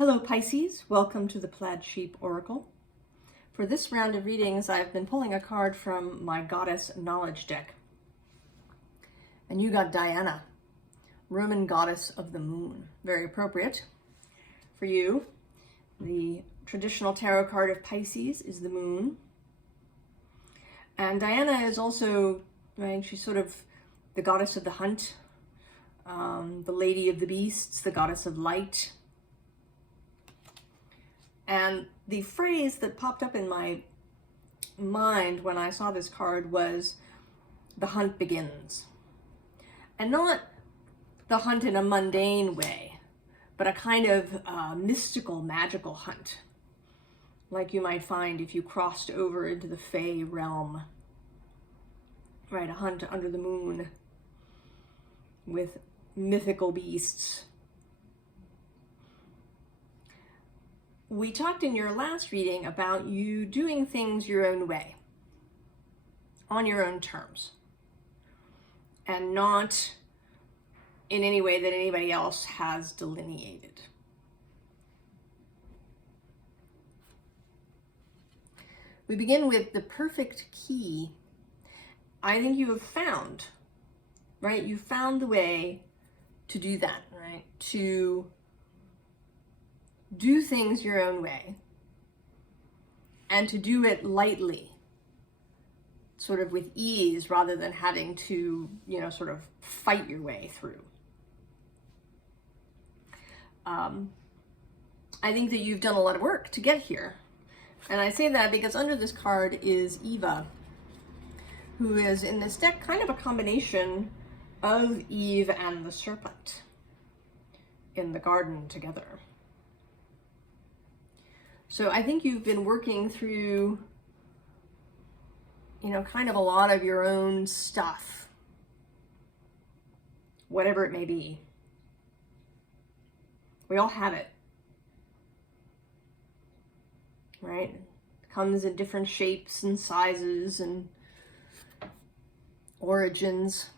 Hello Pisces, welcome to the Plaid Sheep Oracle. For this round of readings, I've been pulling a card from my Goddess Knowledge deck. And you got Diana, Roman goddess of the moon. Very appropriate for you. The traditional tarot card of Pisces is the moon. And Diana is also, right, she's sort of the goddess of the hunt, the lady of the beasts, the goddess of light. And the phrase that popped up in my mind when I saw this card was, the hunt begins. And not the hunt in a mundane way, but a kind of mystical, magical hunt, like you might find if you crossed over into the Fae realm. Right, a hunt under the moon with mythical beasts. We talked in your last reading about you doing things your own way, on your own terms, and not in any way that anybody else has delineated. We begin with the perfect key. I think you have found, right? You found the way to do that, right? To do things your own way and to do it lightly, sort of with ease, rather than having to, sort of fight your way through. I think that you've done a lot of work to get here. And I say that because under this card is Eva, who is in this deck kind of a combination of Eve and the serpent in the garden together. So I think you've been working through, kind of a lot of your own stuff, whatever it may be. We all have it, right? It comes in different shapes and sizes and origins.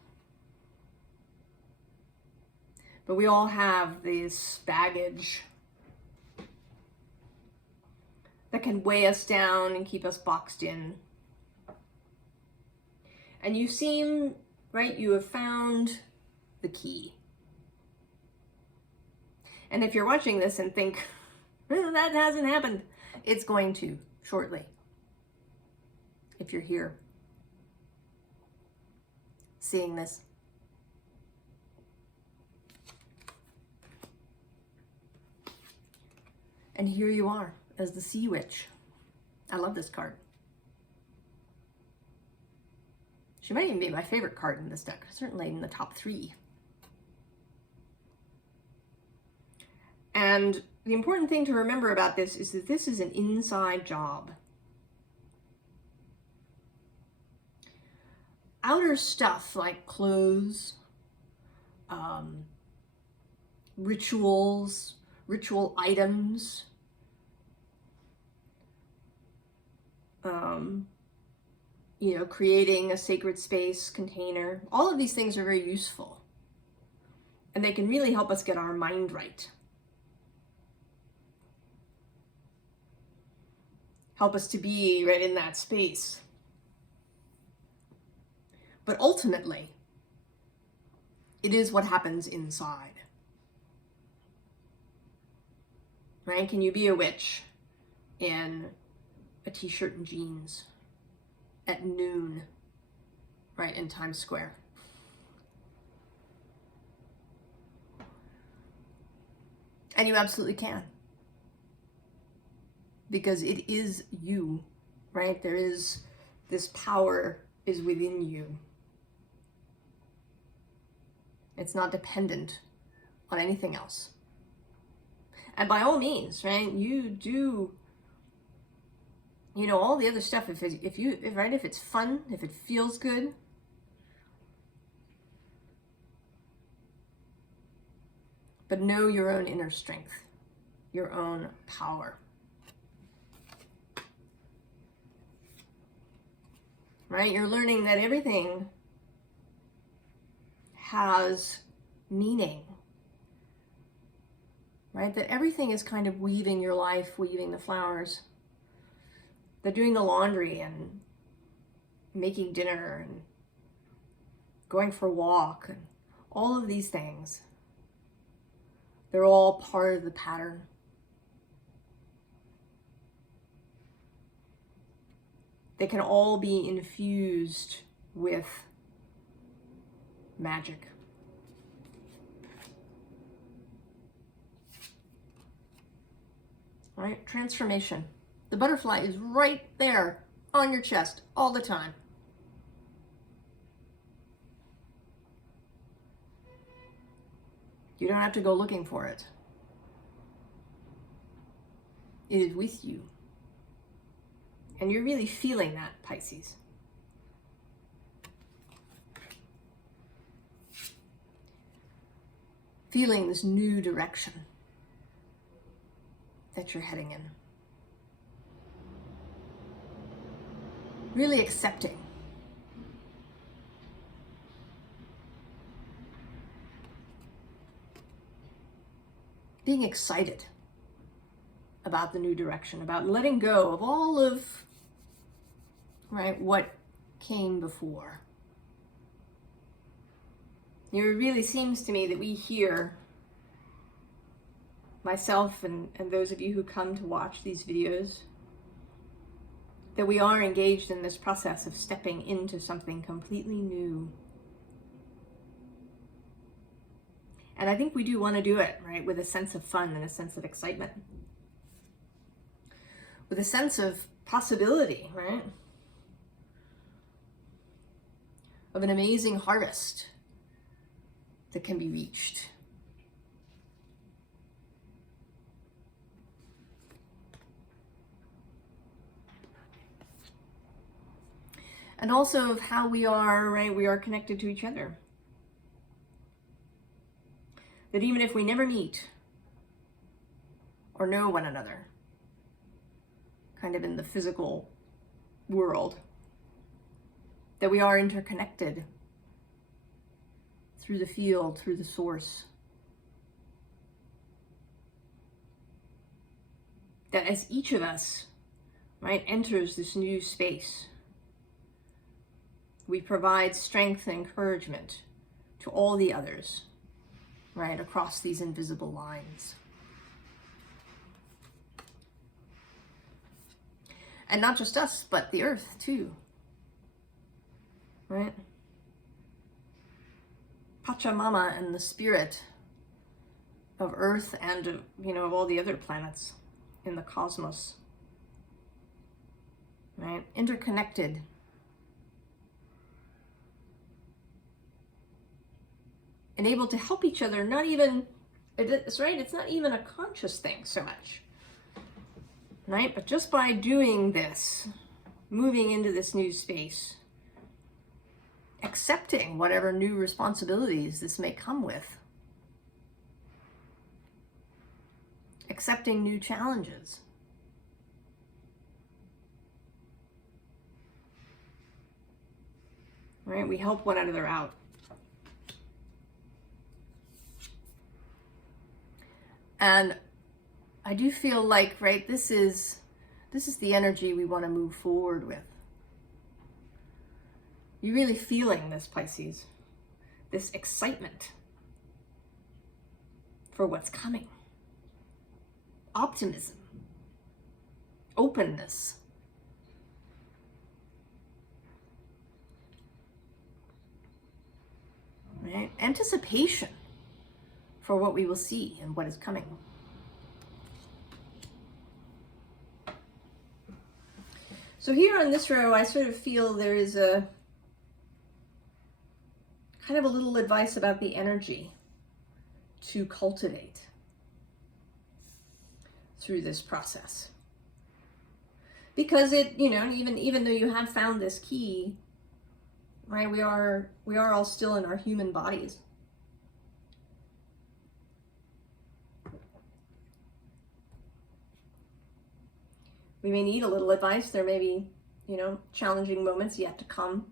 But we all have this baggage that can weigh us down and keep us boxed in. And you seem, right, you have found the key. And if you're watching this and think, that hasn't happened, it's going to shortly, if you're here seeing this. And here you are as the Sea Witch. I love this card. She might even be my favorite card in this deck, certainly in the top 3. And the important thing to remember about this is that this is an inside job. Outer stuff like clothes, rituals, ritual items, creating a sacred space container. All of these things are very useful. And they can really help us get our mind right. Help us to be right in that space. But ultimately, it is what happens inside. Right? Can you be a witch in a t-shirt and jeans at noon, right, in Times Square? And you absolutely can. Because it is you, right? There is, this power is within you. It's not dependent on anything else. And by all means, right, you do, all the other stuff, if it's fun, if it feels good, but know your own inner strength, your own power. Right? You're learning that everything has meaning. right? That everything is kind of weaving your life, weaving the flowers. That doing the laundry and making dinner and going for a walk and all of these things, they're all part of the pattern. They can all be infused with magic. Right? Transformation. The butterfly is right there on your chest all the time. You don't have to go looking for it. It is with you. And you're really feeling that, Pisces. Feeling this new direction that you're heading in. Really accepting. Being excited about the new direction, about letting go of all of, right, what came before. It really seems to me that we hear, myself and those of you who come to watch these videos, that we are engaged in this process of stepping into something completely new. And I think we do want to do it, right, with a sense of fun and a sense of excitement. With a sense of possibility, right? Of an amazing harvest that can be reached. And also of how we are, right, we are connected to each other. That even if we never meet or know one another, kind of in the physical world, that we are interconnected through the field, through the source. That as each of us, right, enters this new space, we provide strength and encouragement to all the others, right, across these invisible lines. And not just us, but the earth too, right? Pachamama and the spirit of earth and of, of all the other planets in the cosmos, right? Interconnected. And able to help each other, not even, it's right, it's not even a conscious thing so much, right? But just by doing this, moving into this new space, accepting whatever new responsibilities this may come with, accepting new challenges, right? We help one another out. And I do feel like, right, this is the energy we want to move forward with. You're really feeling this, Pisces, this excitement for what's coming. Optimism, openness. Right? Anticipation for what we will see and what is coming. So here on this row, I sort of feel there is a kind of a little advice about the energy to cultivate through this process. Because it, even though you have found this key, right, we are all still in our human bodies. We may need a little advice. There may be, challenging moments yet to come.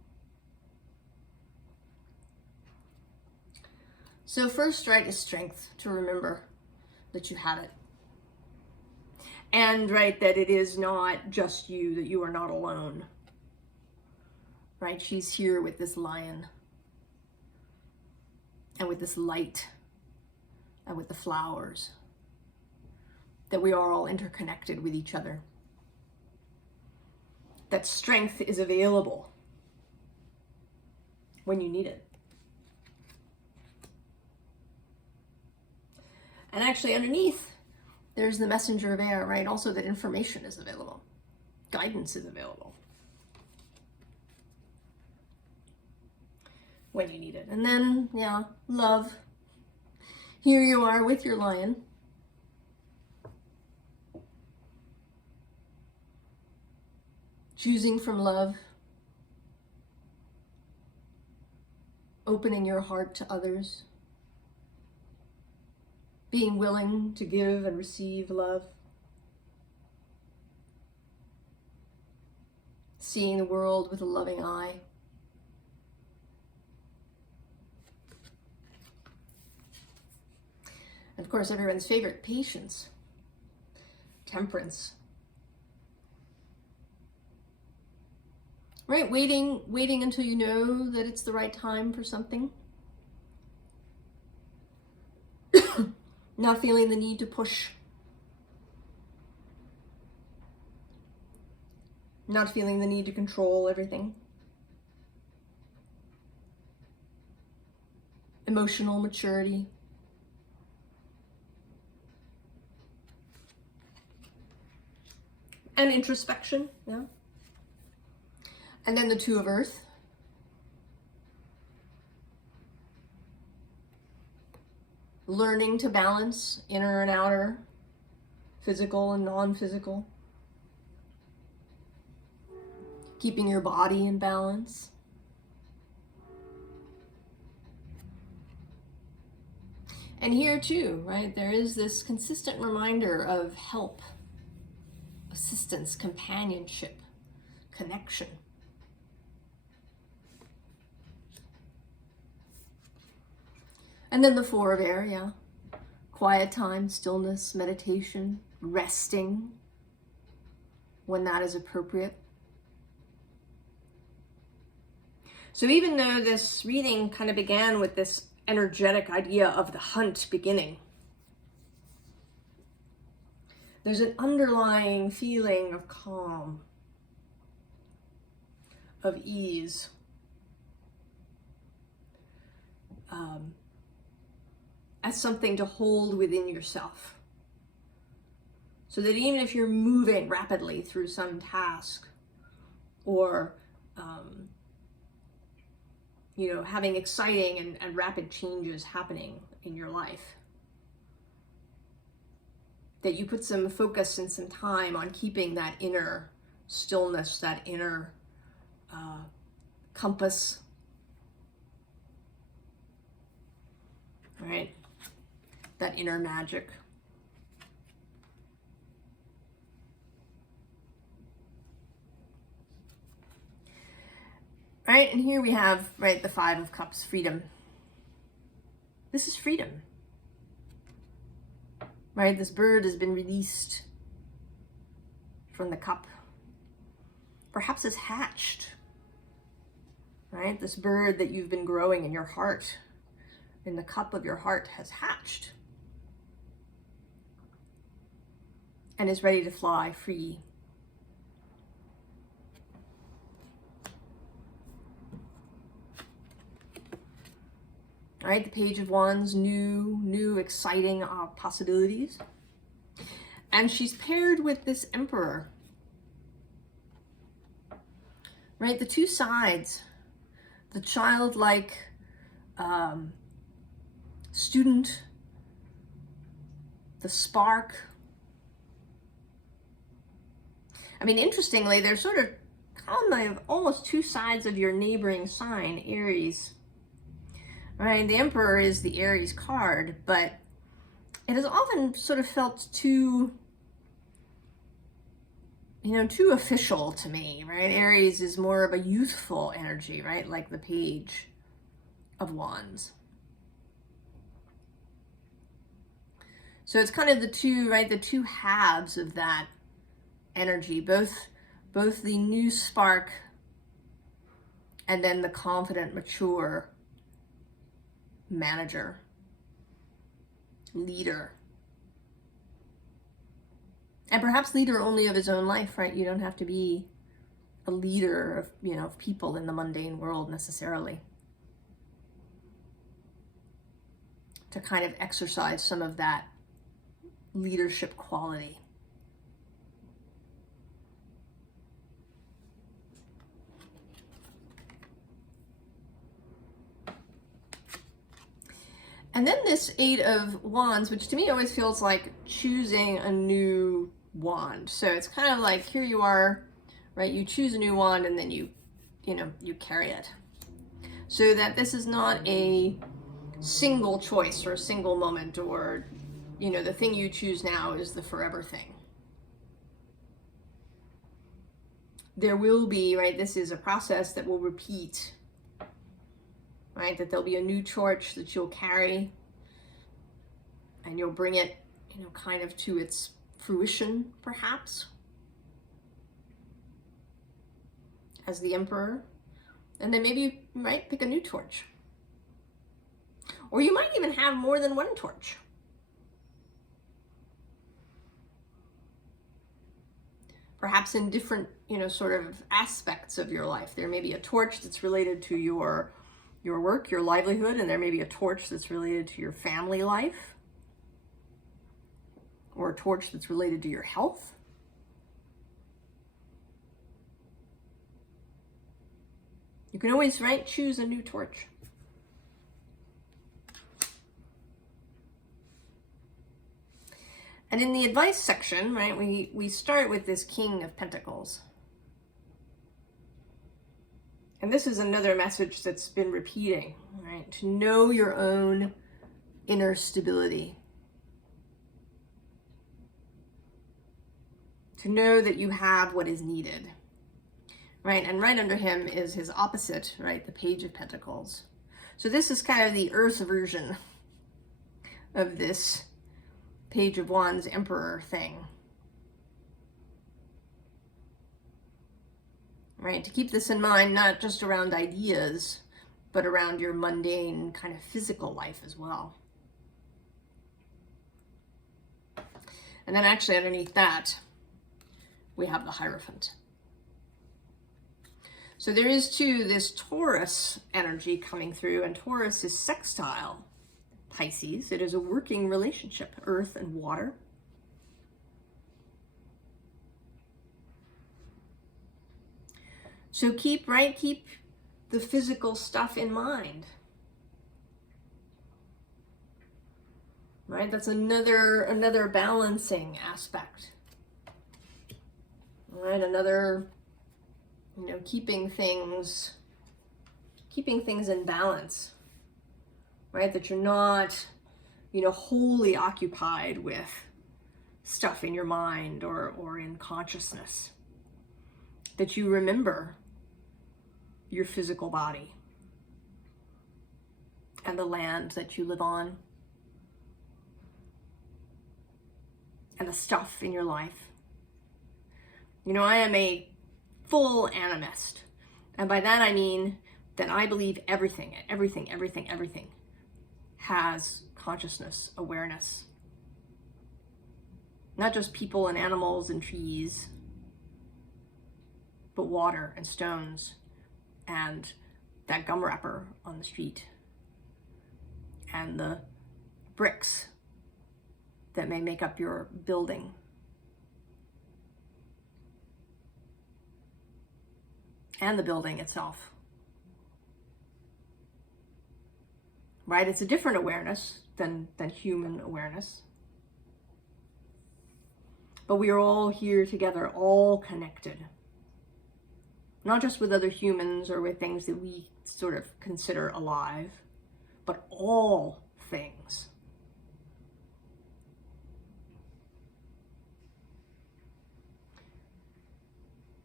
So first, right, is strength to remember that you have it. And, right, that it is not just you, that you are not alone. Right, she's here with this lion. And with this light. And with the flowers. That we are all interconnected with each other. That strength is available when you need it. And actually underneath, there's the messenger of air, right? Also that information is available. Guidance is available. When you need it. And then, yeah, love. Here you are with your lion. Choosing from love. Opening your heart to others. Being willing to give and receive love. Seeing the world with a loving eye. And of course, everyone's favorite, patience. Temperance. Right, waiting until you know that it's the right time for something. Not feeling the need to push. Not feeling the need to control everything. Emotional maturity. And introspection, yeah. And then the Two of Earth. Learning to balance inner and outer, physical and non-physical. Keeping your body in balance. And here too, right, there is this consistent reminder of help, assistance, companionship, connection. And then the Four of Air, yeah. Quiet time, stillness, meditation, resting when that is appropriate. So even though this reading kind of began with this energetic idea of the hunt beginning, there's an underlying feeling of calm, of ease, as something to hold within yourself. So that even if you're moving rapidly through some task or, having exciting and rapid changes happening in your life, that you put some focus and some time on keeping that inner stillness, that inner compass, right? That inner magic. Right, and here we have, right, the Five of Cups, freedom. This is freedom. Right, this bird has been released from the cup. Perhaps it's hatched. Right, this bird that you've been growing in your heart, in the cup of your heart, has hatched. And is ready to fly free. All right, the Page of Wands, new, exciting possibilities. And she's paired with this Emperor. Right, the two sides, the childlike student, the spark. I mean, interestingly, they're sort of kind of almost two sides of your neighboring sign, Aries. Right, the Emperor is the Aries card, but it has often sort of felt too official to me, right? Aries is more of a youthful energy, right? Like the Page of Wands. So it's kind of the two, right, the two halves of that energy, both the new spark and then the confident, mature manager, leader. And perhaps leader only of his own life, right? You don't have to be a leader of, of people in the mundane world necessarily to kind of exercise some of that leadership quality. And then this Eight of Wands, which to me always feels like choosing a new wand. So it's kind of like, here you are, right? You choose a new wand and then you carry it. So that this is not a single choice or a single moment, or the thing you choose now is the forever thing. There will be, right, this is a process that will repeat, right, that there'll be a new torch that you'll carry and you'll bring it, kind of to its fruition, perhaps, as the emperor. And then maybe you might pick a new torch. Or you might even have more than one torch. Perhaps in different, sort of aspects of your life. There may be a torch that's related to your work, your livelihood, and there may be a torch that's related to your family life, or a torch that's related to your health. You can always, right, choose a new torch. And in the advice section, right, we start with this King of Pentacles. And this is another message that's been repeating, right? To know your own inner stability. To know that you have what is needed, right? And right under him is his opposite, right? The Page of Pentacles. So this is kind of the Earth version of this Page of Wands Emperor thing. Right? To keep this in mind, not just around ideas, but around your mundane kind of physical life as well. And then actually underneath that, we have the Hierophant. So there is too this Taurus energy coming through, and Taurus is sextile Pisces. It is a working relationship, earth and water. So keep the physical stuff in mind. Right? That's another balancing aspect. Right? Another, keeping things in balance. Right? That you're not, wholly occupied with stuff in your mind or in consciousness. That you remember your physical body and the land that you live on and the stuff in your life. I am a full animist. And by that I mean that I believe everything has consciousness, awareness. Not just people and animals and trees, but water and stones and that gum wrapper on the street and the bricks that may make up your building. And the building itself. Right? It's a different awareness than human awareness. But we are all here together, all connected. Not just with other humans or with things that we sort of consider alive, but all things.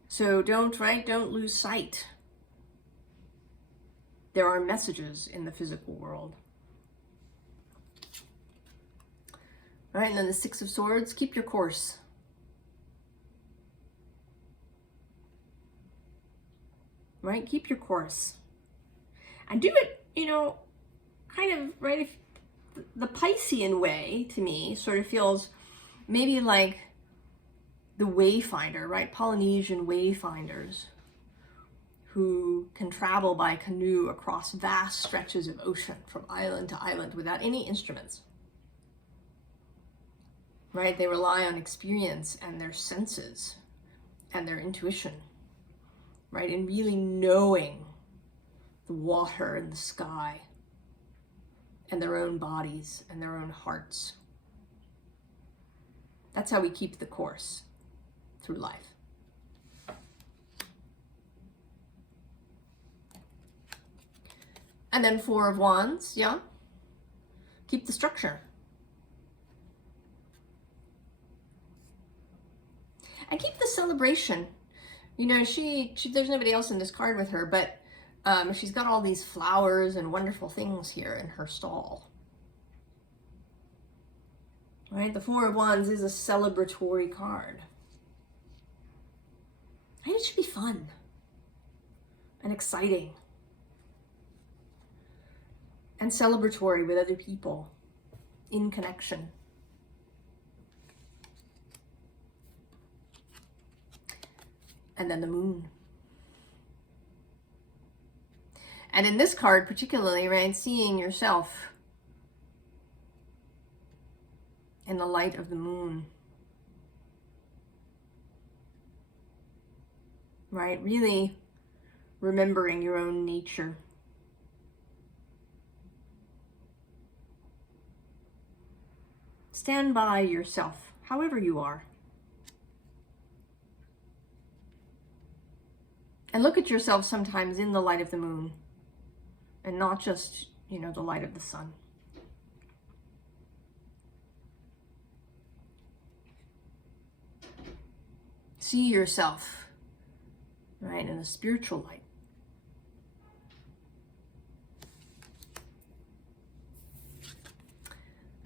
So don't lose sight. There are messages in the physical world. right? And then the Six of Swords, keep your course. Right? Keep your course. And do it, you know, kind of, right? If the Piscean way, to me, sort of feels maybe like the wayfinder, right? Polynesian wayfinders who can travel by canoe across vast stretches of ocean from island to island without any instruments. Right? They rely on experience and their senses and their intuition, right? And really knowing the water and the sky and their own bodies and their own hearts. That's how we keep the course through life. And then Four of Wands, yeah? Keep the structure. And keep the celebration. You know, she there's nobody else in this card with her, but she's got all these flowers and wonderful things here in her stall. Right? The Four of Wands is a celebratory card. And it should be fun and exciting and celebratory with other people in connection. And then the Moon. And in this card particularly, right, seeing yourself in the light of the moon. Right, really remembering your own nature. Stand by yourself, however you are. And look at yourself sometimes in the light of the moon and not just, you know, the light of the sun. See yourself, right, in a spiritual light.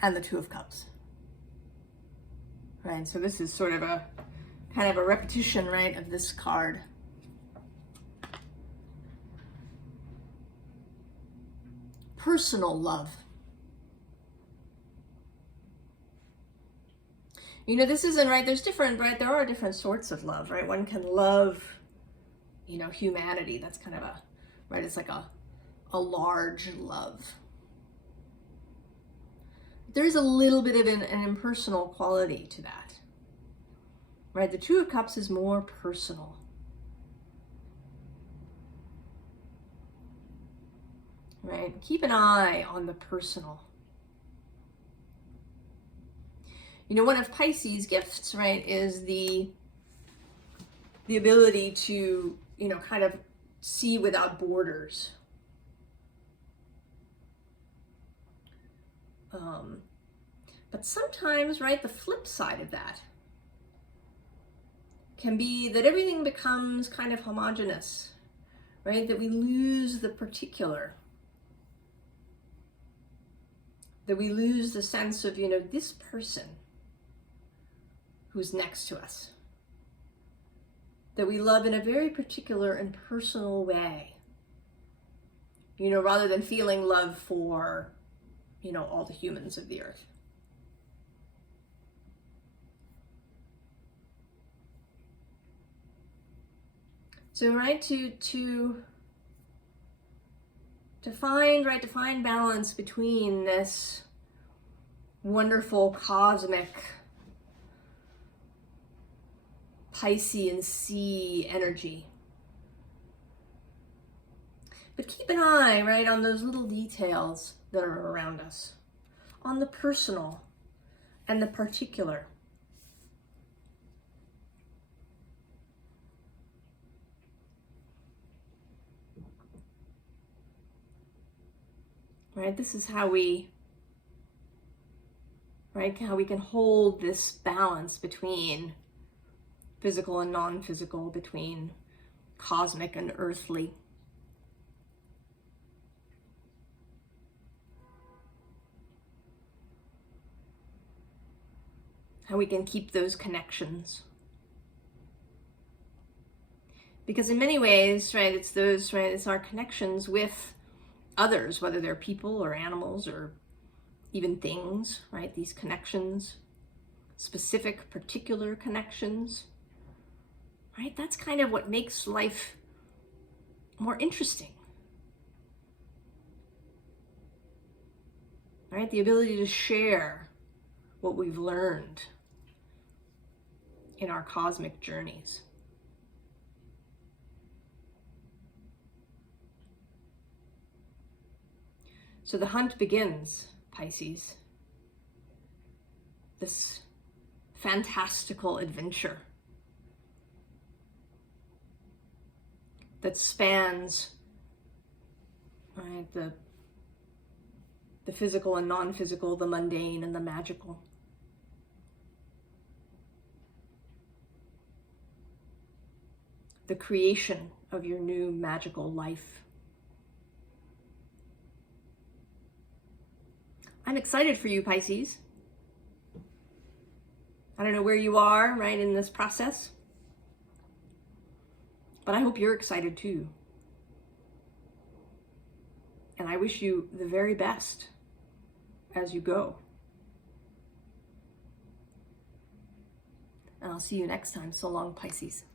And the Two of Cups. Right, so this is sort of a kind of a repetition, right, of this card. Personal love. You know, this isn't, right, there's different, right, there are different sorts of love, right? One can love, you know, humanity. That's kind of a, right, it's like a large love. There's a little bit of an impersonal quality to that, right? The Two of Cups is more personal. Right? Keep an eye on the personal. You know, one of Pisces' gifts, right, is the ability to, you know, kind of see without borders. But sometimes, right, the flip side of that can be that everything becomes kind of homogeneous, right? That we lose the particular. That we lose the sense of, you know, this person who's next to us. That we love in a very particular and personal way. You know, rather than feeling love for, you know, all the humans of the earth. So, right, to find balance between this wonderful cosmic Piscean sea energy. But keep an eye, right, on those little details that are around us, on the personal and the particular. Right, this is how we, right, how we can hold this balance between physical and non-physical, between cosmic and earthly. how we can keep those connections. Because in many ways, right, it's our connections with others, whether they're people or animals or even things, right? These connections, specific, particular connections, right? That's kind of what makes life more interesting, right? The ability to share what we've learned in our cosmic journeys. So the hunt begins, Pisces. This fantastical adventure that spans, right, the physical and non-physical, the mundane and the magical. The creation of your new magical life. I'm excited for you, Pisces. I don't know where you are, right, in this process, but I hope you're excited too. And I wish you the very best as you go. And I'll see you next time. So long, Pisces.